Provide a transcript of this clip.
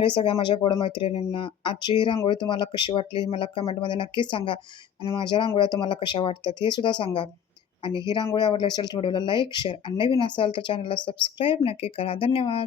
आहे सगळ्या माझ्या गोड मैत्रिणींना. आजची ही रांगोळी तुम्हाला कशी वाटली हे मला कमेंटमध्ये नक्कीच सांगा आणि माझ्या रांगोळ्या तुम्हाला कशा वाटतात हे सुद्धा सांगा. आणि ही रांगोळी आवडली असेल तर व्हिडिओला लाईक, शेअर आणि नवीन असाल तर चॅनलला सबस्क्राईब नक्की करा. धन्यवाद.